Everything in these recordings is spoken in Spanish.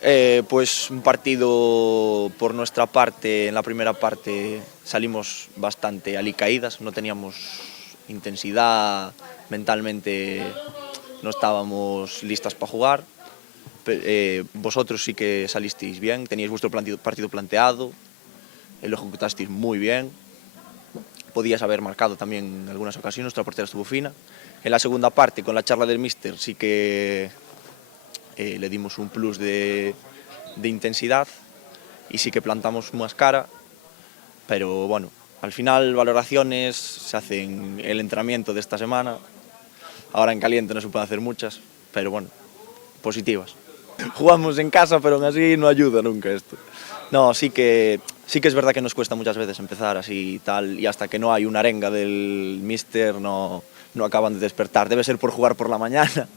Pues un partido por nuestra parte, en la primera parte salimos bastante alicaídas, no teníamos intensidad, mentalmente no estábamos listas para jugar. Vosotros sí que salisteis bien, teníais vuestro partido planteado, lo ejecutasteis muy bien, podías haber marcado también en algunas ocasiones, nuestra portera estuvo fina. En la segunda parte, con la charla del míster, sí que le dimos un plus de intensidad y sí que plantamos más cara, pero bueno, al final valoraciones se hacen el entrenamiento de esta semana, ahora en caliente no se pueden hacer muchas, pero bueno, positivas. Jugamos en casa, pero aún así no ayuda nunca esto. No, sí que es verdad que nos cuesta muchas veces empezar así y tal, y hasta que no hay una arenga del míster no acaban de despertar. Debe ser por jugar por la mañana,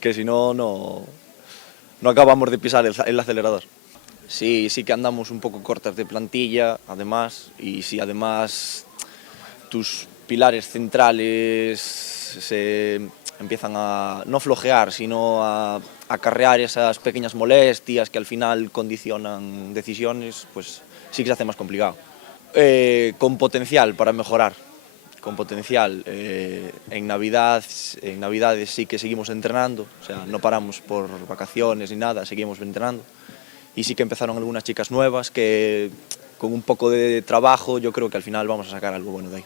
que si no, no acabamos de pisar el acelerador. Sí, sí que andamos un poco cortas de plantilla, además, y si además tus pilares centrales se empiezan a no flojear, sino a acarrear esas pequeñas molestias que al final condicionan decisiones, pues sí que se hace más complicado. Con potencial para mejorar, con potencial. En Navidades sí que seguimos entrenando, o sea, no paramos por vacaciones ni nada, seguimos entrenando. Y sí que empezaron algunas chicas nuevas que con un poco de trabajo yo creo que al final vamos a sacar algo bueno de ahí.